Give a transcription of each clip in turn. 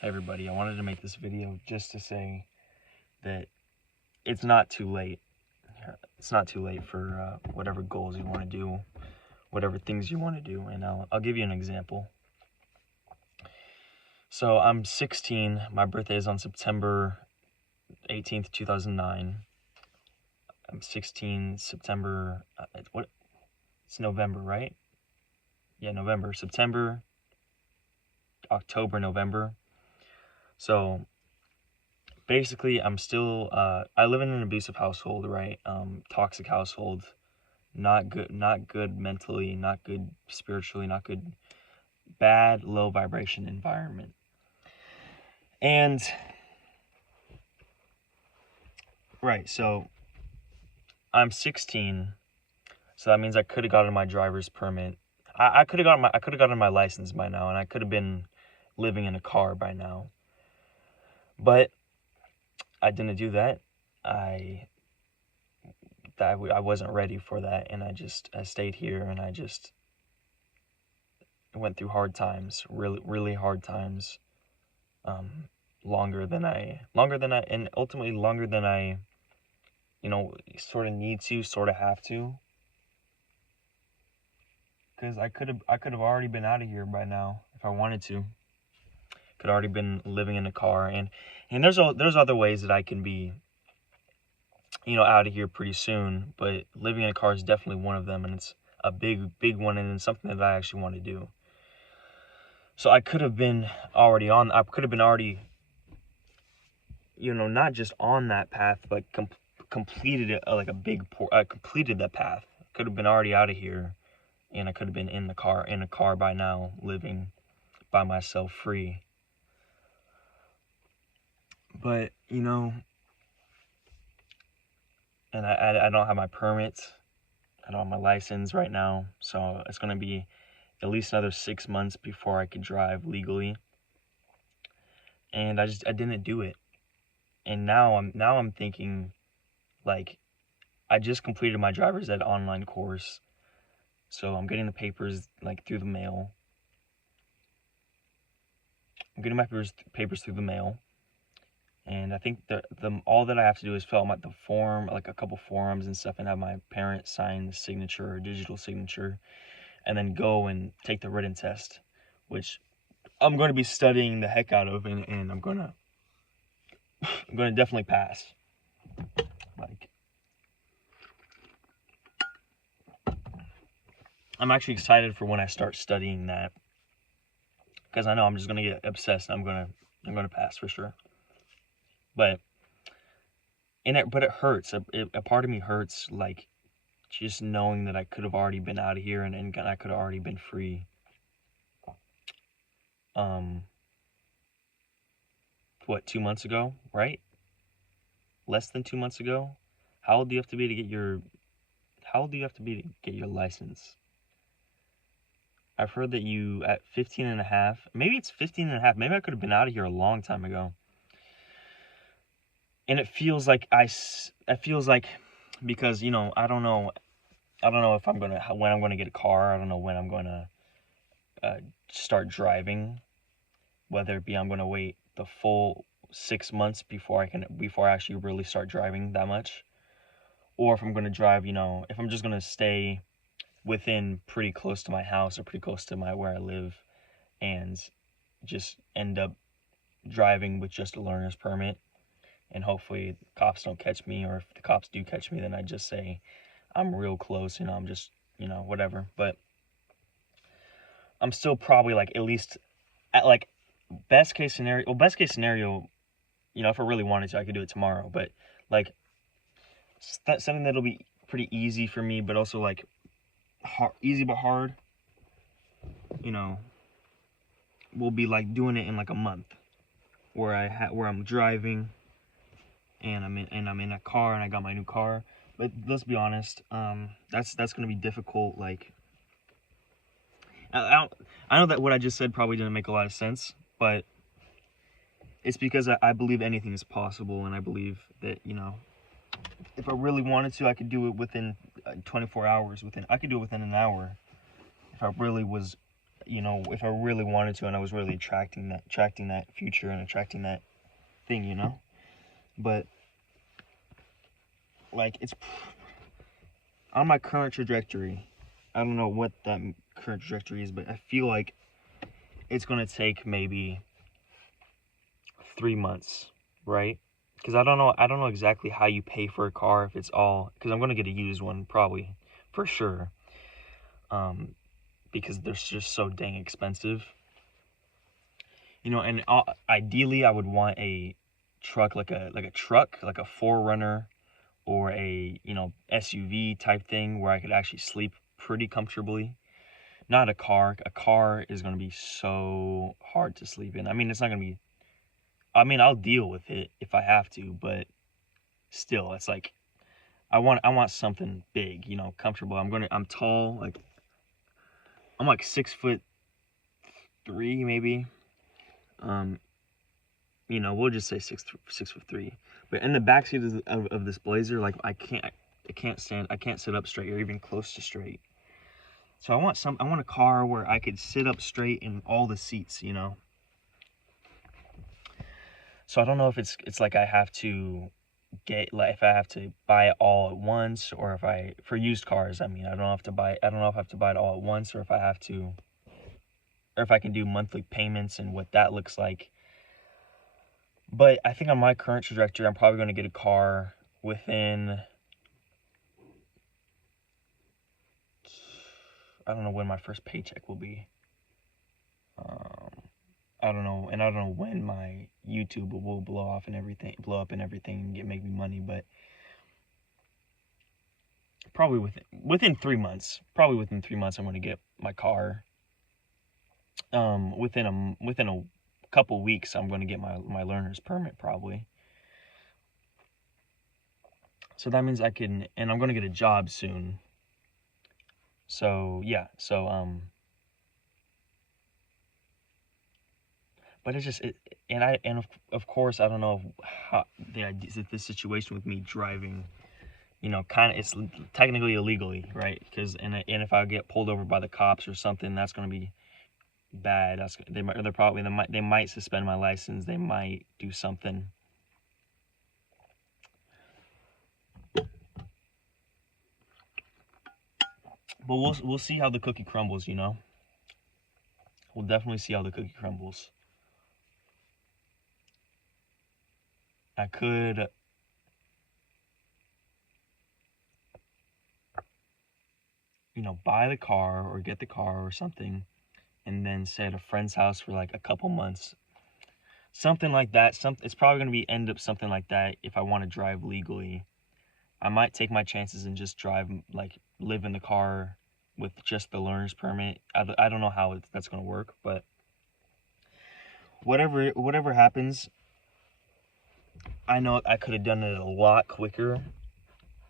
Hey everybody, I wanted to make this video just to say that it's not too late. It's not too late for whatever goals you want to do, whatever things you want to do, and I'll give you an example. So I'm 16. My birthday is on September 18th, 2009. I'm 16 September. It's November, right? Yeah, November, September, October, November. So basically, I'm still, I live in an abusive household, right? Toxic household, not good mentally, not good spiritually, not good, bad, low vibration environment. And, right, so I'm 16, so that means I could have gotten my driver's permit. I could have gotten my license by now, and I could have been living in a car by now. But I didn't do that. I wasn't ready for that, and I stayed here, and I just went through hard times, really hard times, longer than I, and ultimately longer than I, sort of need to, sort of have to, because I could have already been out of here by now if I wanted to. Could already been living in a car, and there's other ways that I can be, out of here pretty soon, but living in a car is definitely one of them, and it's a big one, and it's something that I actually want to do. So I could have been already, not just on that path, but completed it, completed that path. Could have been already out of here, and I could have been in a car by now, living by myself, free. But, and I don't have my permit. I don't have my license right now, so it's going to be at least another 6 months before I could drive legally. And I didn't do it. And now I'm thinking, like, I just completed my driver's ed online course, so I'm getting the papers like through the mail. I'm getting my papers through the mail, and I think all that I have to do is fill out the form, like a couple forms and stuff, and have my parents sign the signature or digital signature, and then go and take the written test, which I'm going to be studying the heck out of, and I'm gonna definitely pass. Like, I'm actually excited for when I start studying that, because I know I'm just gonna get obsessed. And I'm gonna pass for sure. But it hurts. A part of me hurts, like, just knowing that I could have already been out of here, and I could have already been free. What, 2 months ago, right? Less than 2 months ago. How old do you have to be to get your license? I've heard that you at 15 and a half, maybe it's 15 and a half, maybe I could have been out of here a long time ago. And it feels like because, I don't know if when I'm gonna get a car. I don't know when I'm gonna start driving, whether it be I'm gonna wait the full 6 months before I actually really start driving that much, or if I'm gonna drive, if I'm just gonna stay within pretty close to my house or pretty close to where I live, and just end up driving with just a learner's permit, and hopefully the cops don't catch me, or if the cops do catch me, then I just say I'm real close, I'm just, whatever. But I'm still probably, like, at least at, like, best case scenario, if I really wanted to, I could do it tomorrow, but, like, that's something that'll be pretty easy for me, but also, like, easy but hard, will be like doing it in like a month, where I'm driving, and I'm in a car, and I got my new car. But let's be honest, that's gonna be difficult. Like, I know that what I just said probably didn't make a lot of sense, but it's because I believe anything is possible, and I believe that, if I really wanted to, I could do it within 24 hours. I could do it within an hour if I really was, if I really wanted to and I was really attracting that future and attracting that thing. But like it's on my current trajectory. I don't know what that current trajectory is, but I feel like it's gonna take maybe 3 months, right? Because I don't know exactly how you pay for a car if it's all, because I'm gonna get a used one probably for sure, because they're just so dang expensive, and ideally I would want a truck like a truck like a 4Runner or a SUV type thing where I could actually sleep pretty comfortably. Not a car. A car is gonna be so hard to sleep in. I mean, it's not gonna be. I mean, I'll deal with it if I have to, but still, it's like I want something big, comfortable. I'm tall, like I'm like 6'3" maybe. We'll just say 6'3". But in the backseat of this Blazer, like I can't sit up straight or even close to straight. So I want a car where I could sit up straight in all the seats. So I don't know if it's like I have to if I have to buy it all at once, or for used cars, I mean, I don't know if I have to buy it all at once, or if I can do monthly payments and what that looks like. But I think on my current trajectory, I'm probably going to get a car within, I don't know when my first paycheck will be. I don't know, and I don't know when my YouTube will blow up and everything, and make me money, but probably within 3 months. Probably within 3 months, I'm going to get my car. Within a couple weeks, I'm going to get my learner's permit probably. So that means and I'm going to get a job soon. So yeah, but it's just of course I don't know how the situation with me driving, kind of, it's technically illegally, right? Because and if I get pulled over by the cops or something, that's going to be bad. They might suspend my license. They might do something. But we'll see how the cookie crumbles. We'll definitely see how the cookie crumbles. I could buy the car or get the car or something, and then stay at a friend's house for like a couple months, something like that. It's probably gonna be end up something like that if I want to drive legally. I might take my chances and just live in the car with just the learner's permit. I don't know how that's gonna work, but whatever happens, I know I could have done it a lot quicker,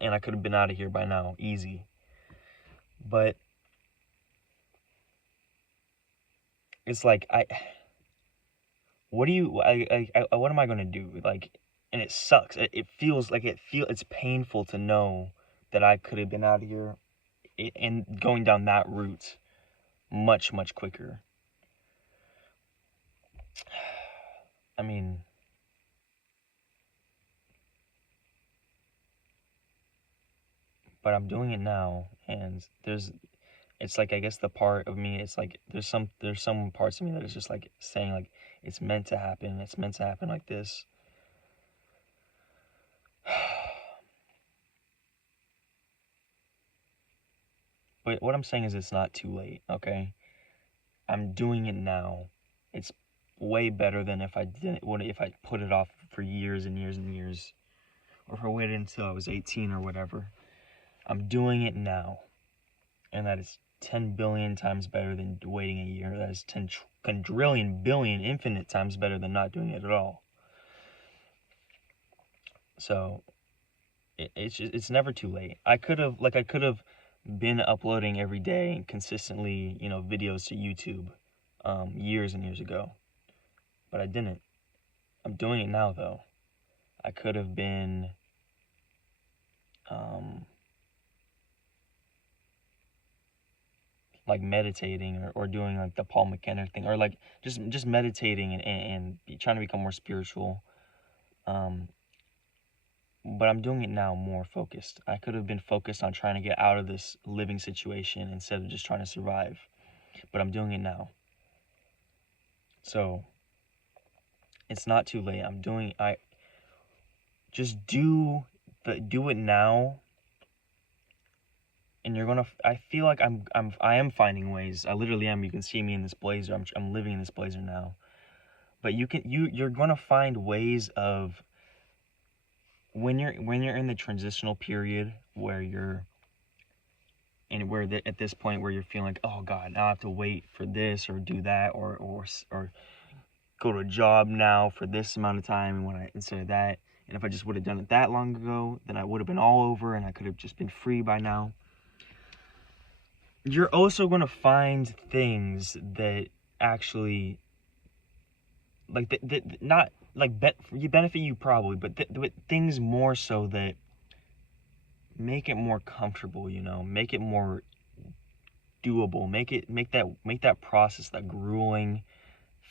and I could have been out of here by now, easy. But it's like what am I gonna do? And it sucks. It feels like it's painful to know that I could have been out of here and going down that route much, much quicker. I mean, but I'm doing it now, and it's like, I guess the part of me, it's like there's some parts of me that is just like saying like it's meant to happen. It's meant to happen like this. But what I'm saying is it's not too late, okay? I'm doing it now. It's way better than if I put it off for years and years and years, or if I waited until I was 18 or whatever. I'm doing it now, and that is 10 billion times better than waiting a year. That is 10 quadrillion billion infinite times better than not doing it at all. So it's never too late. I could have been uploading every day consistently, videos to YouTube, years and years ago, but I didn't. I'm doing it now though. I could have been, like meditating or doing like the Paul McKenna thing, or like just meditating and trying to become more spiritual. But I'm doing it now more focused. I could have been focused on trying to get out of this living situation instead of just trying to survive. But I'm doing it now. So it's not too late. I just do it now. And I feel like I am finding ways. I literally am. You can see me in this blazer. I'm living in this blazer now. But you're gonna find ways of, when you're in the transitional period where at this point where you're feeling like, oh God, now I have to wait for this or do that or go to a job now for this amount of time instead of that. And if I just would have done it that long ago, then I would have been all over and I could have just been free by now. You're also going to find things that actually, like, that not like you benefit you probably, but things more so that make it more comfortable, make it more doable, make that process, that grueling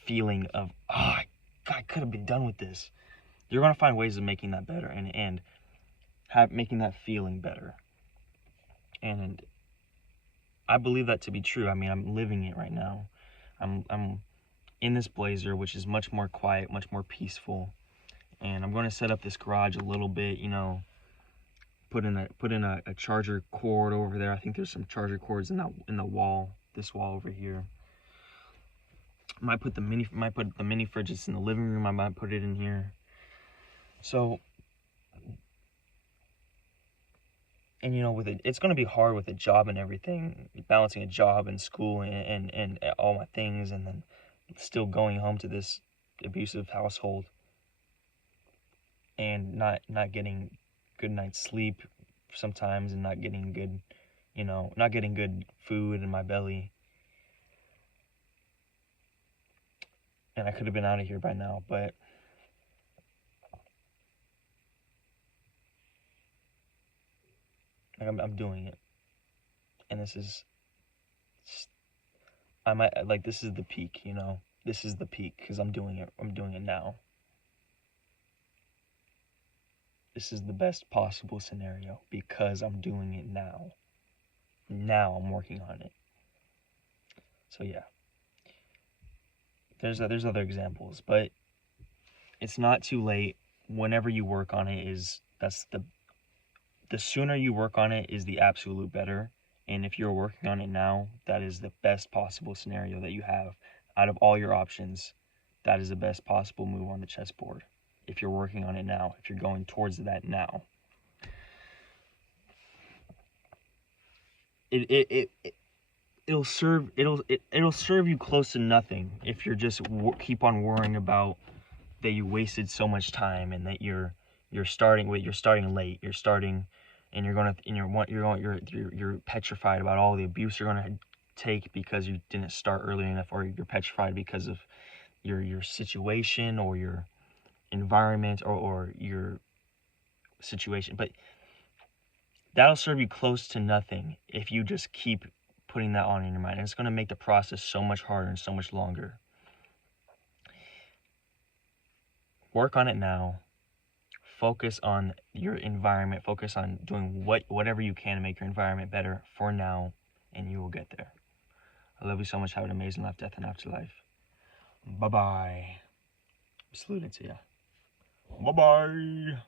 feeling of, oh, God, I could have been done with this. You're going to find ways of making that better and making that feeling better. And I believe that to be true. I mean, I'm living it right now. I'm in this blazer, which is much more quiet, much more peaceful. And I'm going to set up this garage a little bit, put in a charger cord over there. I think there's some charger cords in the wall, this wall over here. Might put the mini fridges in the living room. I might put it in here. So, and with it's going to be hard with a job and everything, balancing a job and school and all my things, and then still going home to this abusive household and not getting good night's sleep sometimes, and not getting good food in my belly. And I could have been out of here by now, but I'm doing it. And this is the peak, This is the peak because I'm doing it. I'm doing it now. This is the best possible scenario because I'm doing it now. Now I'm working on it. So yeah. There's other examples, but it's not too late. Whenever you work on it the sooner you work on it is the absolute better. And if you're working on it now, that is the best possible scenario that you have. Out of all your options, that is the best possible move on the chessboard. If you're working on it now, if you're going towards that now. It'll serve you close to nothing if you're just keep on worrying about that you wasted so much time and that you're starting late. You're starting and you're petrified about all the abuse you're gonna take because you didn't start early enough, or you're petrified because of your situation or your environment or your situation. But that'll serve you close to nothing if you just keep putting that on in your mind. And it's going to make the process so much harder and so much longer. Work on it now. Focus on your environment. Focus on doing whatever you can to make your environment better for now, and you will get there. I love you so much. Have an amazing life, death, and afterlife. Bye-bye. I'm saluting to you. Bye-bye.